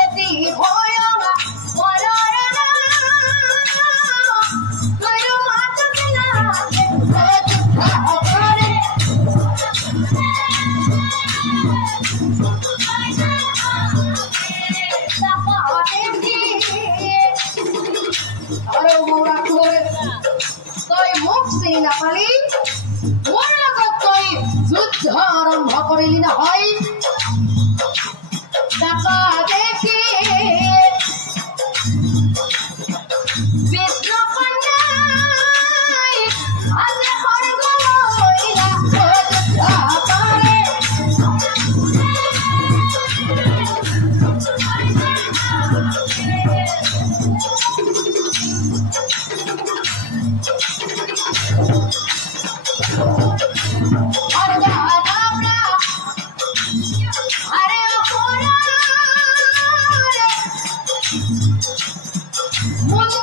অতি ভয়ঙ্কর মরণা গরু মাতকে না করে আরে মোরা করে তই মুখ চিনি নাপালি মোৰ লগত তই যুদ্ধ আৰম্ভ কৰিলি নহয় তাকা দেখি বিষ্ণু কন্যাই আজি স্বৰ্গ লইলা যুদ্ধ কৰে मुझे